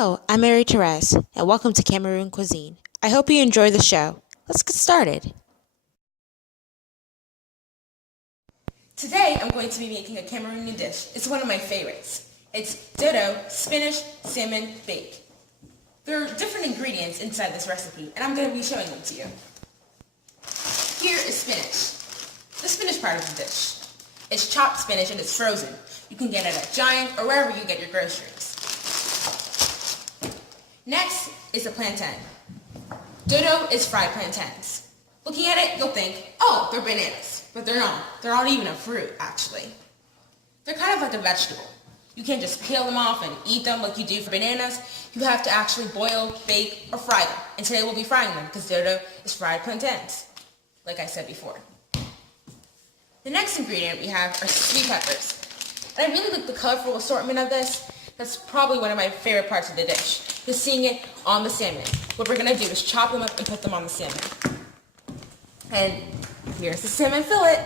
Hello, I'm Mary Therese, and welcome to Cameroon Cuisine. I hope you enjoy the show. Let's get started. Today, I'm going to be making a Cameroonian dish. It's one of my favorites. It's dodo, spinach, salmon, bake. There are different ingredients inside this recipe, and I'm going to be showing them to you. Here is spinach, the spinach part of the dish. It's chopped spinach and it's frozen. You can get it at Giant or wherever you get your groceries. Next is a plantain. Dodo is fried plantains. Looking at it, you'll think, oh, they're bananas. But they're not. They're not even a fruit, actually. They're kind of like a vegetable. You can't just peel them off and eat them like you do for bananas. You have to actually boil, bake, or fry them. And today we'll be frying them because dodo is fried plantains, like I said before. The next ingredient we have are sweet peppers. And I really like the colorful assortment of this. That's probably one of my favorite parts of the dish, just seeing it on the salmon. What we're going to do is chop them up and put them on the salmon. And here's the salmon fillet.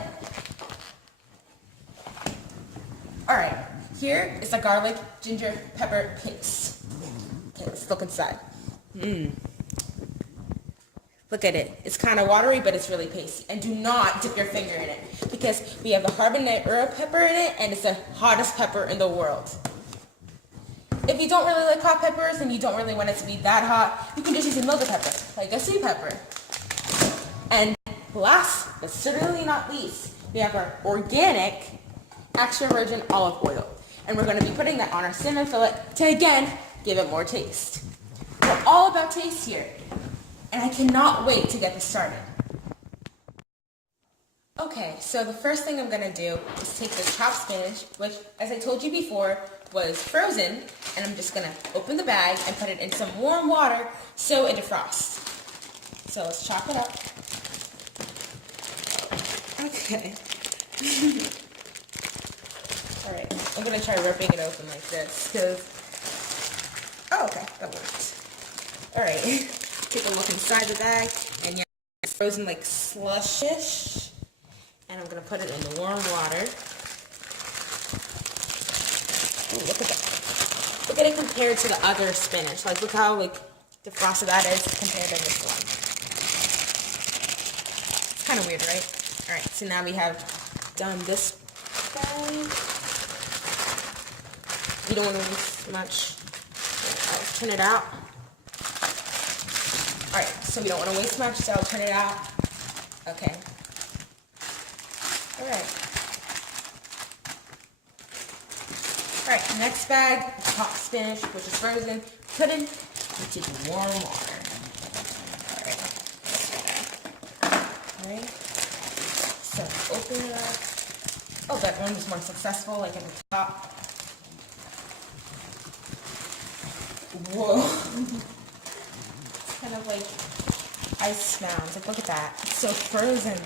Alright, here is the garlic, ginger, pepper paste. Okay, let's look inside. Look at it. It's kind of watery, but it's really pasty. And do not dip your finger in it, because we have the habanero pepper in it, and it's the hottest pepper in the world. If you don't really like hot peppers and you don't really want it to be that hot, you can just use another pepper, like a sweet pepper. And last, but certainly not least, we have our organic extra virgin olive oil. And we're going to be putting that on our salmon fillet to, again, give it more taste. We're all about taste here. And I cannot wait to get this started. Okay, so the first thing I'm going to do is take the chopped spinach, which, as I told you before, was frozen, and I'm just going to open the bag and put it in some warm water so it defrosts. So let's chop it up. Okay. Alright, I'm going to try ripping it open like this, because... Oh, okay, that worked. Alright, take a look inside the bag, and yeah, it's frozen like slushish. And I'm going to put it in the warm water. Ooh, look at that. Look at it compared to the other spinach. Like, look how, defrosted that is compared to this one. It's kind of weird, right? Alright, so now we have done this bag. You don't want to waste much. I'll turn it out. Alright, so we don't want to waste much, so I'll turn it out. Okay. Alright, next bag, chopped spinach, which is frozen, put in into the warm water. Alright, so open it up. Oh, that one was more successful, like at the top. Whoa. It's kind of like ice mounds. Like, look at that. It's so frozen.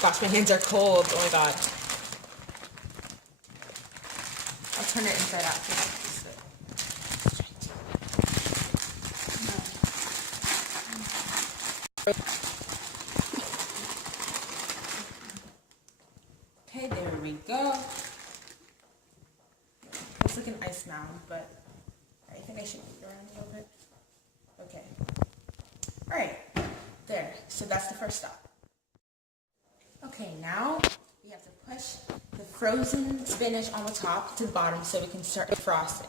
Gosh, my hands are cold. Oh my god. I'll turn it inside out. Okay, there we go. Looks like an ice mound, but I think I should move it around a little bit. Okay. Alright, there. So that's the first stop. Okay, now we have to push the frozen spinach on the top to the bottom so we can start defrosting.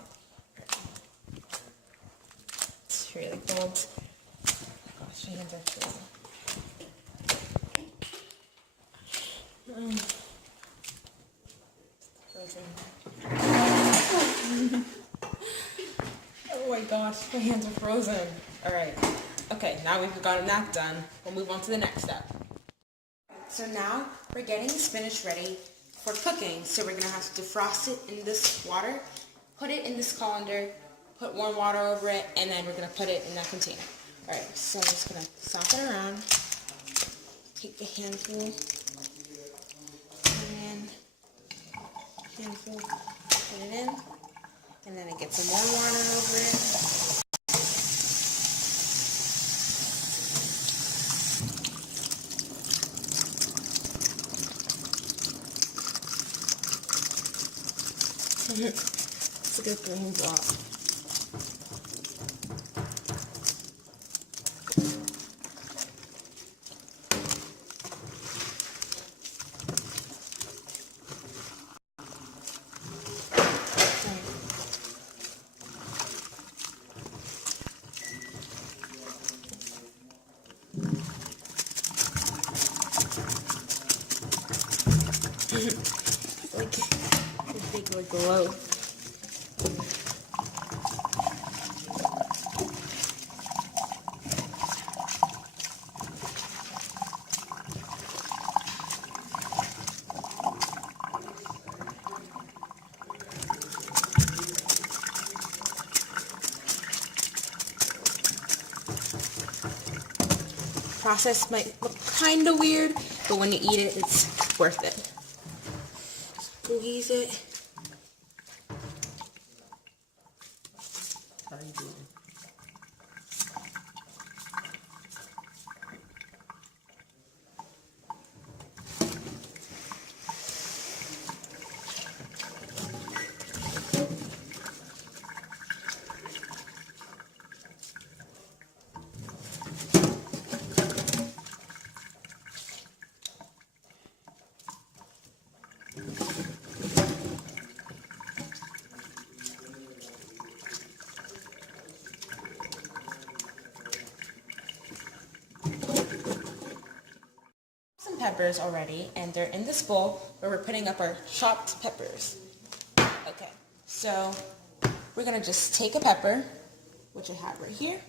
It's really cold. Oh my gosh, my hands are frozen. Oh my gosh, my hands are frozen. Alright. Okay, now we've gotten that done, we'll move on to the next step. So now we're getting the spinach ready for cooking. So we're going to have to defrost it in this water, put it in this colander, put warm water over it, and then we're going to put it in that container. Alright, so I'm just going to sop it around, take a handful, and put it in, and then I get some warm water over it. It's a good green block. Like a big like loaf. Process might look kind of weird, but when you eat it, it's worth it. Squeeze it. How are you doing? Some peppers already, and they're in this bowl where we're putting up our chopped peppers. Okay, so we're gonna just take a pepper, which I have right here,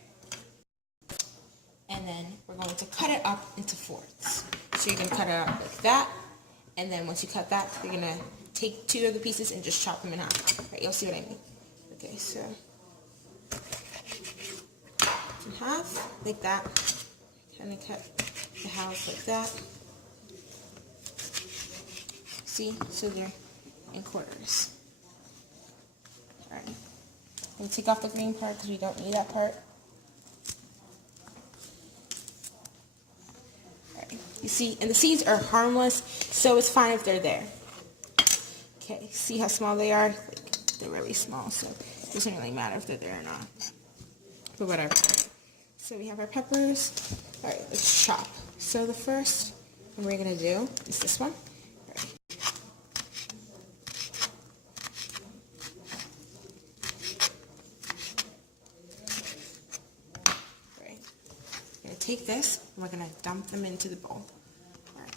and then we're going to cut it up into fourths. So you're gonna cut it up like that, and then once you cut that, you're gonna take two of the pieces and just chop them in half. Right, you'll see what I mean. Okay, so in half, like that. Kind of cut the halves like that. See? So they're in quarters. Alright. I'm going to take off the green part because we don't need that part. Alright. You see, and the seeds are harmless, so it's fine if they're there. Okay, see how small they are? Like, they're really small, so it doesn't really matter if they're there or not. But whatever. So we have our peppers. Alright, let's chop. So the first one we're going to do is this one. Take this, and we're going to dump them into the bowl. All right.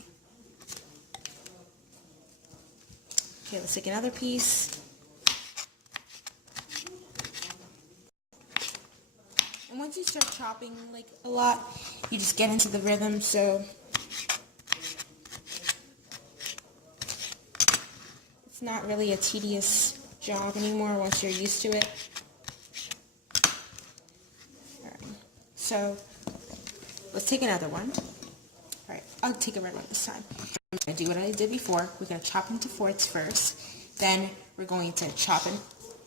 Okay, let's take another piece. And once you start chopping like a lot, you just get into the rhythm, so it's not really a tedious job anymore once you're used to it. All right. So let's take another one. All right, I'll take a red one this time. I'm going to do what I did before. We're going to chop into fourths first. Then we're going to chop in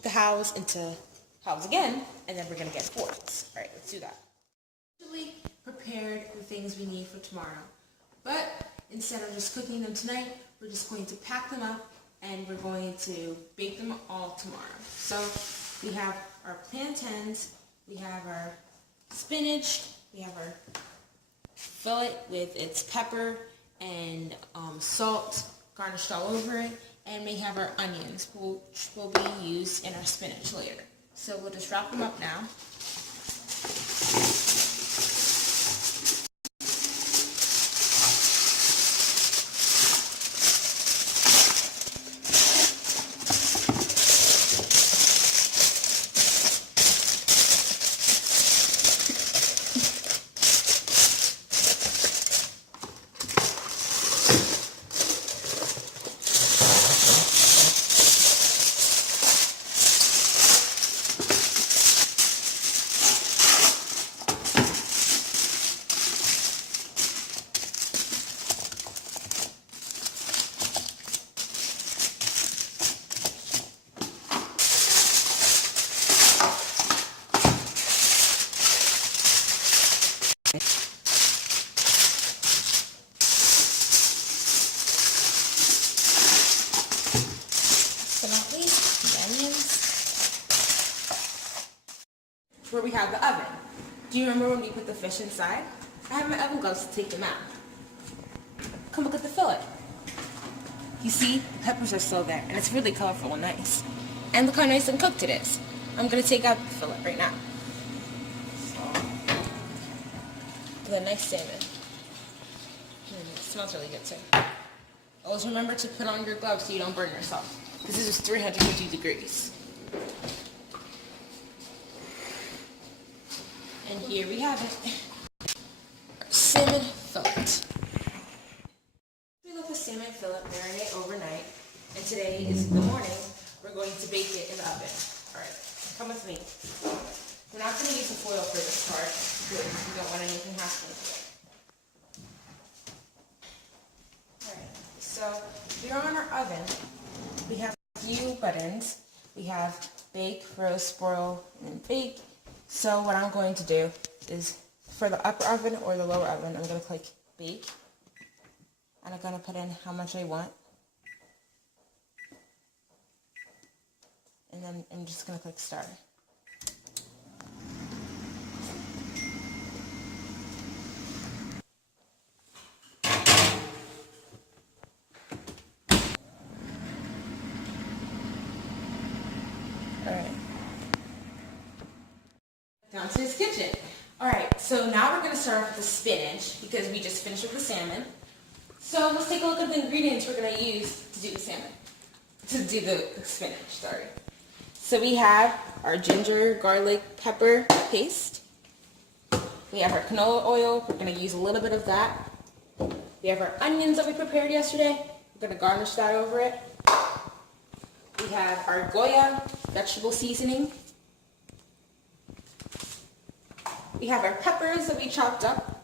the halves into halves again, and then we're going to get fourths. All right, let's do that. Actually prepared the things we need for tomorrow. But instead of just cooking them tonight, we're just going to pack them up, and we're going to bake them all tomorrow. So we have our plantains, we have our spinach, we have our fillet with its pepper and salt garnished all over it, and we have our onions, which will be used in our spinach later. So we'll just wrap them up now. where we have the oven. Do you remember when we put the fish inside? I have my oven gloves to take them out. Come look at the fillet. You see, the peppers are still there, and it's really colorful and nice. And look how nice and cooked it is. I'm going to take out the fillet right now. With a nice salmon. It smells really good too. Always remember to put on your gloves so you don't burn yourself. This is 350 degrees. And here we have it. Our salmon fillet. We let the salmon fillet marinate overnight. And today is the morning. We're going to bake it in the oven. Alright, come with me. We're not going to use the foil for this part because we don't want anything happening to it. Alright, so here on our oven, we have a few buttons. We have bake, roast, broil, and bake. So what I'm going to do is for the upper oven or the lower oven, I'm going to click bake. And I'm going to put in how much I want. And then I'm just going to click start. Alright. Down to his kitchen. Alright, so now we're going to start off with the spinach because we just finished with the salmon. So let's take a look at the ingredients we're going to use to do the salmon. To do the spinach, sorry. So we have our ginger, garlic, pepper paste. We have our canola oil. We're going to use a little bit of that. We have our onions that we prepared yesterday. We're going to garnish that over it. We have our Goya vegetable seasoning. We have our peppers that we chopped up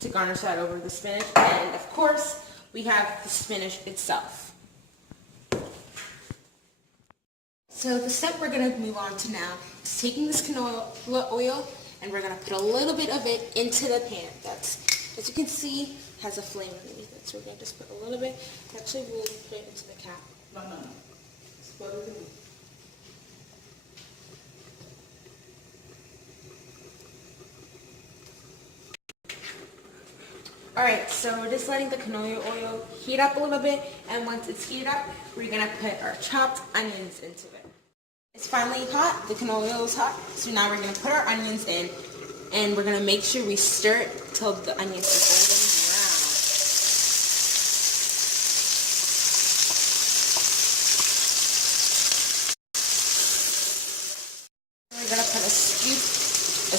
to garnish that over the spinach. And of course, we have the spinach itself. So the step we're going to move on to now is taking this canola oil and we're going to put a little bit of it into the pan. That's, as you can see, has a flame underneath it. So we're going to just put a little bit. Actually, we'll put it into the cap. Alright, so we're just letting the canola oil heat up a little bit, and once it's heated up, we're going to put our chopped onions into it. It's finally hot, the canola oil is hot, so now we're going to put our onions in, and we're going to make sure we stir it till the onions are golden brown. We're going to put a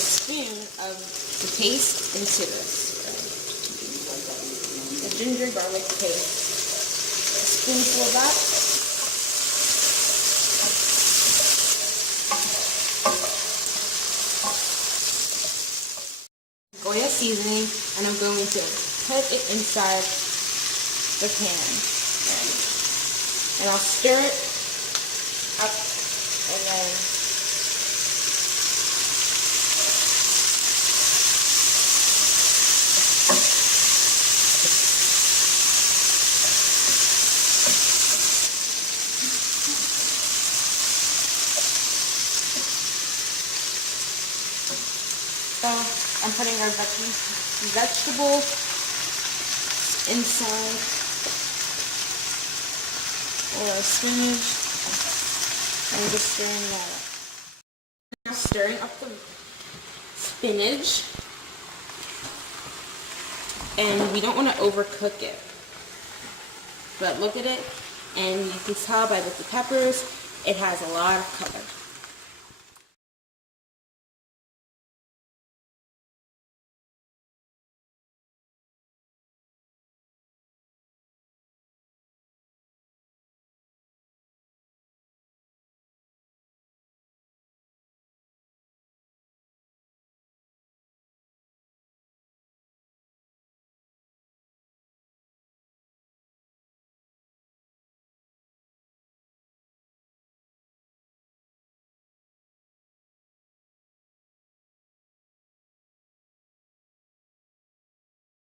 spoon of the paste into this. The ginger garlic paste. A spoonful of that. Goya seasoning, and I'm going to put it inside the pan. And I'll stir it up, and then so I'm putting our vegetables inside, or our spinach, and just stirring that up. Now stirring up the spinach, and we don't want to overcook it. But look at it, and you can tell by the peppers, it has a lot of color.